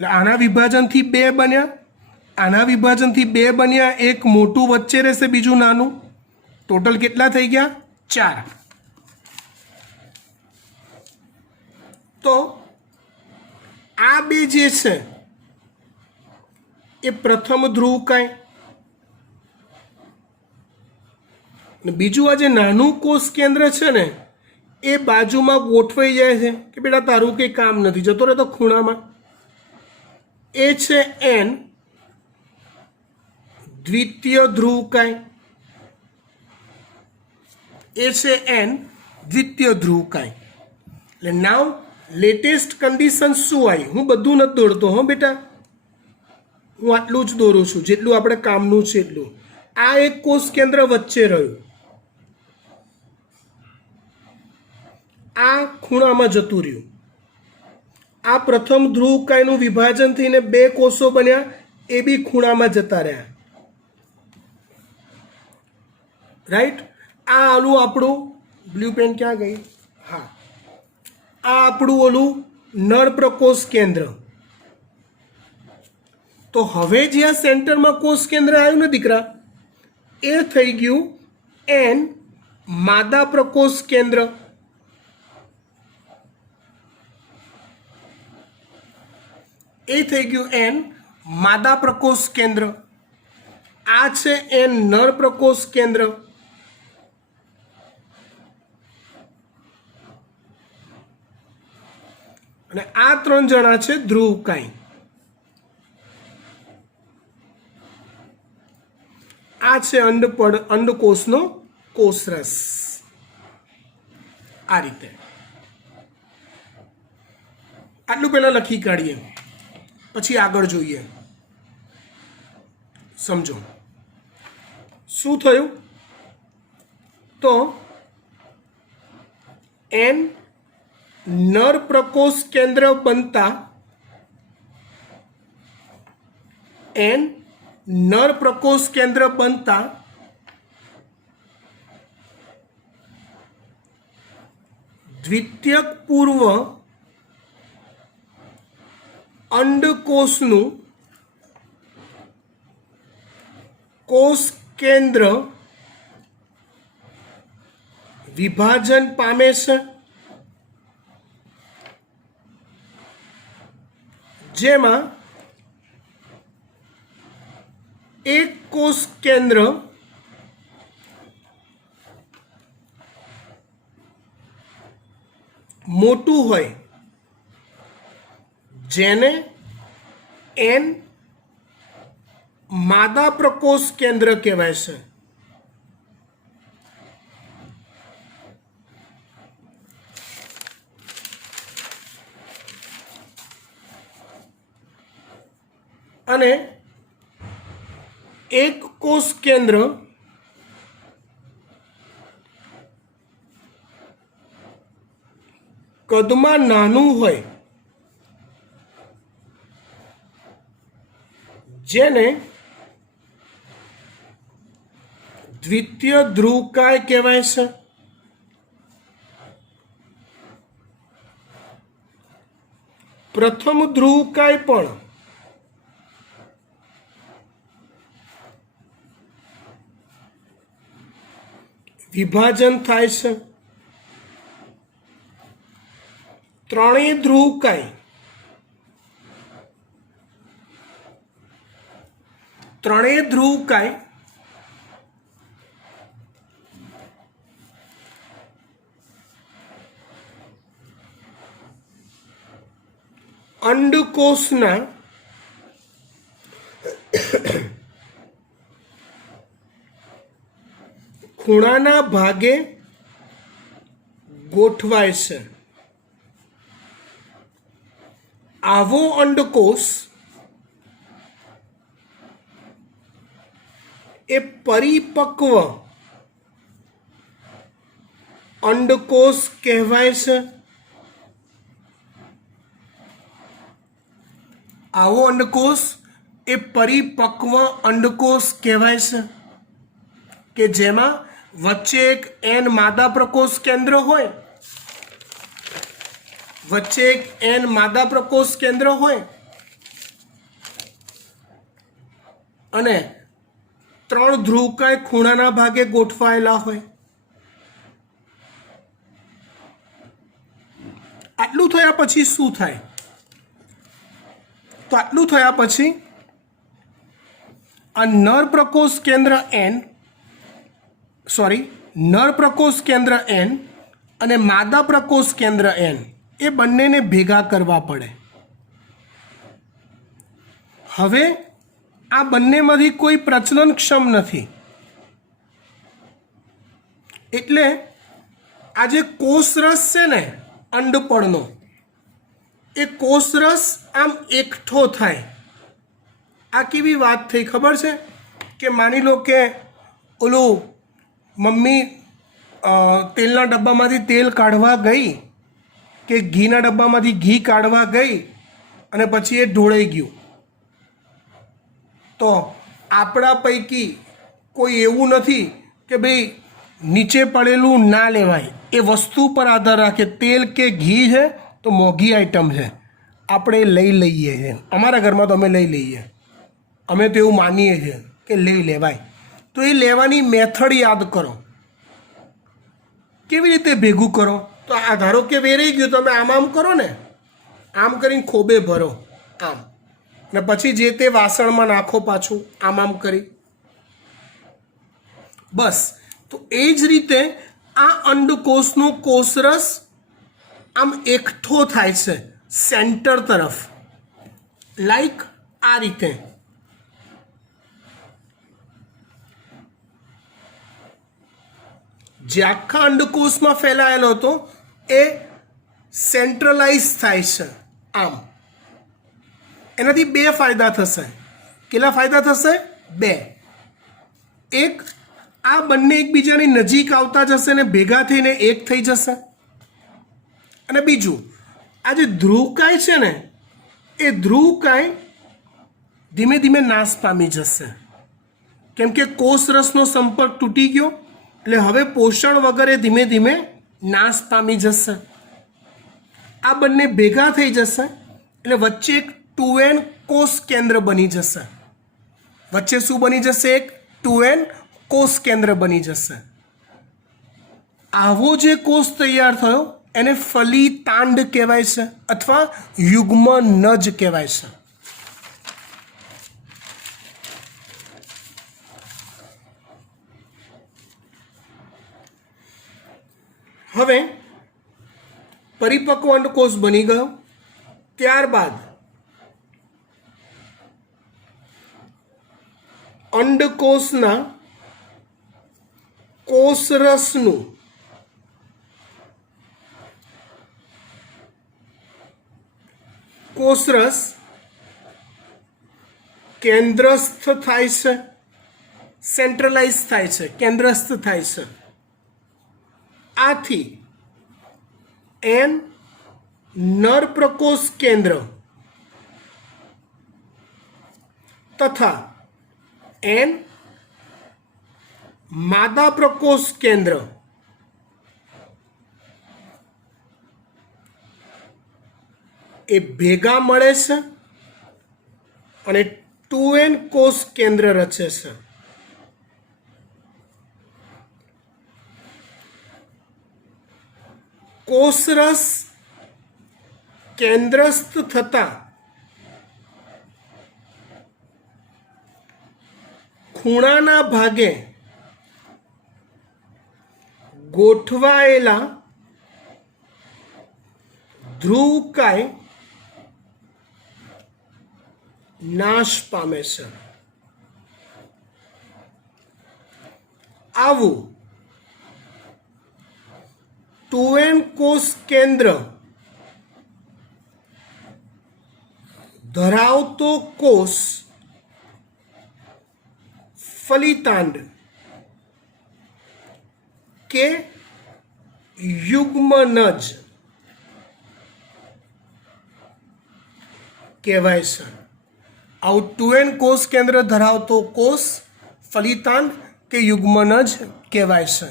એટલે આના વિભાજનથી બે બન્યા, આના વિભાજનથી બે બન્યા, એક મોટું વચ્ચે રહેશે બીજું નાનું. ટોટલ કેટલા થઈ ગયા? 4. તો આ બે જે છે એ પ્રથમ ધ્રુવકાય અને બીજું આ જે નાનું કોષ કેન્દ્ર છે ને એ બાજુમાં ગોઠવાઈ જાય છે કે બેટા તારું કંઈ કામ નથી, જતો રહેતો ખૂણામાં. એ છે એન દ્વિતીય ધ્રુવકાય. એ છે એન દ્વિતીય ધ્રુવકાય. એટલે નાવ લેટેસ્ટ કન્ડિશન શું આવી? હું બધું નથી દોરતો હો બેટા, હું આટલું જ દોરું છું જેટલું આપણે કામનું છે એટલું. આ એક કોષ કેન્દ્ર વચ્ચે રહ્યું, આ ખૂણામાં જતું રહ્યું. આ પ્રથમ ધ્રુવકાયનું વિભાજન થઈને બે કોષો બન્યા, એ બી ખૂણામાં જતા રહ્યા. રાઈટ. આ ઓલું આપણું બ્લુ પેન ક્યાં ગઈ? હા, આ આપણું ઓલું નર પ્રકોષ કેન્દ્ર. તો હવે જે આ સેન્ટરમાં કોષ કેન્દ્ર આવ્યું ને દીકરા, એ થઈ ગયું એન માદા પ્રકોષ કેન્દ્ર. એ થઈ ગયું એન માદા પ્રકોષ કેન્દ્ર. આ છે એન નર પ્રકોષ કેન્દ્ર. અને આ ત્રણ જણા છે ધ્રુવકાય. આ છે અંડકોષનો કોષરસ. આ રીતે આટલું પહેલા લખી કાઢીએ, પછી આગળ જોઈએ. સમજો શું થયું. તો એન નર પ્રકોષ કેન્દ્ર બનતા એન નર પ્રકોષ કેન્દ્ર બનતા દ્વિતીયક પૂર્વ અંડકોષનું કોષ કેન્દ્ર વિભાજન પામે છે, જેમાં એક કોષ કેન્દ્ર મોટું હોય, જેને એન માદા પ્રકોષ કેન્દ્ર કહેવાય છે. અને એક કોષ કેન્દ્ર કદમાં નાનું હોય, જેને દ્વિતીય ધ્રુવકાય કહેવાય છે. પ્રથમ ધ્રુવકાય પણ વિભાજન થાય છે. ત્રણેય ધ્રુવકાય અંડકોષના ખૂણાના ભાગે ગોઠવાય છે. આવો અંડકોષ એ પરિપક્વ અંડકોષ કહેવાય છે. આવો અંડકોષ એ પરિપક્વ અંડકોષ કહેવાય છે કે જેમાં વચ્ચે એક એન માદા પ્રકોષ કેન્દ્ર હોય, અને ત્રણ ધ્રુવકાય ખૂણાના ભાગે ગોઠવાયેલા હોય. આટલું થયા પછી શું થાય? તો આટલું થયા પછી આ નર પ્રકોષ કેન્દ્ર નર પ્રકોષ કેન્દ્ર N અને માદા પ્રકોષ કેન્દ્ર N એ બંનેને ભેગા કરવા પડે. હવે આ બંનેમાંથી કોઈ પ્રચલનક્ષમ નથી, એટલે આ જે કોષરસ છે ને અંડપળનો, એ કોષરસ આમ એકઠો થાય. આ કેવી વાત થઈ ખબર છે કે માની લો કે ઓલું મમ્મી તેલના ડબ્બામાંથી તેલ કાઢવા ગઈ કે ઘીના ડબ્બામાંથી ઘી કાઢવા ગઈ અને પછી એ ઢોળાઈ ગયું, તો આપણા પૈકી કોઈ એવું નથી કે ભાઈ નીચે પડેલું ના લેવાય. એ વસ્તુ પર આધાર રાખે. તેલ કે ઘી છે તો મોંઘી આઈટમ છે, આપણે લઈ લઈએ છીએ. અમારા ઘરમાં તો અમે લઈ લઈએ, અમે તો એવું માનીએ છીએ કે લઈ લેવાય. તો એ લેવાની મેથડ યાદ કરો. કેવી રીતે ભેગું કરો? તો આ ધારો કે વેરાઈ ગયું, તમે આમ કરો ને, આમ કરીને ખોબે ભરો આમ, ને પછી જે તે વાસણમાં નાખો પાછું આમ કરી. બસ. તો એ જ રીતે આ અંડકોષનો કોષરસ આમ એકઠો થાય છે સેન્ટર તરફ, લાઈક આ રીતે. જે આખા અંડકોષમાં ફેલાયેલો હતો એ સેન્ટ્રલાઇઝ થાય છે આમ. એનાથી બે ફાયદા થશે. કેટલા ફાયદા થશે? બે. એક, આ બંને એકબીજાની નજીક આવતા જશે ને ભેગા થઈને એક થઈ જશે. અને બીજું, આ જે ધ્રુવકાય છે ને, એ ધ્રુવકાય ધીમે ધીમે નાશ પામી જશે, કેમ કે કોષરસનો સંપર્ક તૂટી ગયો, એટલે હવે પોષણ વગર એ ધીમે ધીમે નાશ પામી જશે. આ બંને ભેગા થઈ જશે એટલે વચ્ચે એક 2N કોષ કેન્દ્ર બની જશે. વચ્ચે શું બની જશે? એક 2N કોષ કેન્દ્ર બની જશે. આવો જે કોષ તૈયાર થયો એને ફલિતાંડ કહેવાય છે અથવા યુગ્મનજ કહેવાય છે. હવે પરિપક્વ અંડકોષ બની ગયો. ત્યારબાદ અંડકોષના કોષરસનું કોષરસ કેન્દ્રસ્થ થાય છે, સેન્ટ્રલાઇઝ થાય છે, કેન્દ્રસ્થ થાય છે. આથી N નર પ્રકોષ કેન્દ્ર તથા N માદા પ્રકોષ કેન્દ્ર એ ભેગા મળે છે અને 2N કોષ કેન્દ્ર રચે છે. કોષરસ કેન્દ્રસ્થ થતા ખૂણાના ભાગે ગોઠવાયેલા ધ્રુવકાય નાશ પામે છે. આવું 2N કોષ કેન્દ્ર ધરાવતો કોષ ફલિતાંડ કે યુગ્મનજ કહેવાય છે. આવું 2N કોષ કેન્દ્ર ધરાવતો કોષ ફલિતાંડ કે યુગ્મનજ કહેવાય છે,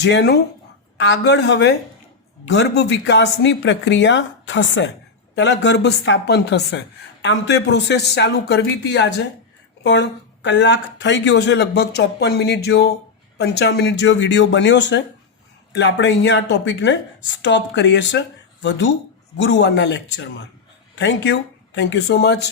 જેનું આગળ હવે ગર્ભ વિકાસની પ્રક્રિયા થશે. પહેલાં ગર્ભ સ્થાપન થશે. આમ તો એ પ્રોસેસ ચાલુ કરવી હતી આજે, પણ કલાક થઈ ગયો છે, લગભગ 54 મિનિટ જેવો 55 મિનિટ જેવો વિડીયો બન્યો છે, એટલે આપણે અહીંયા આ ટોપિકને સ્ટોપ કરીએ છીએ વધુ ગુરુવારના લેક્ચરમાં. Thank you so much.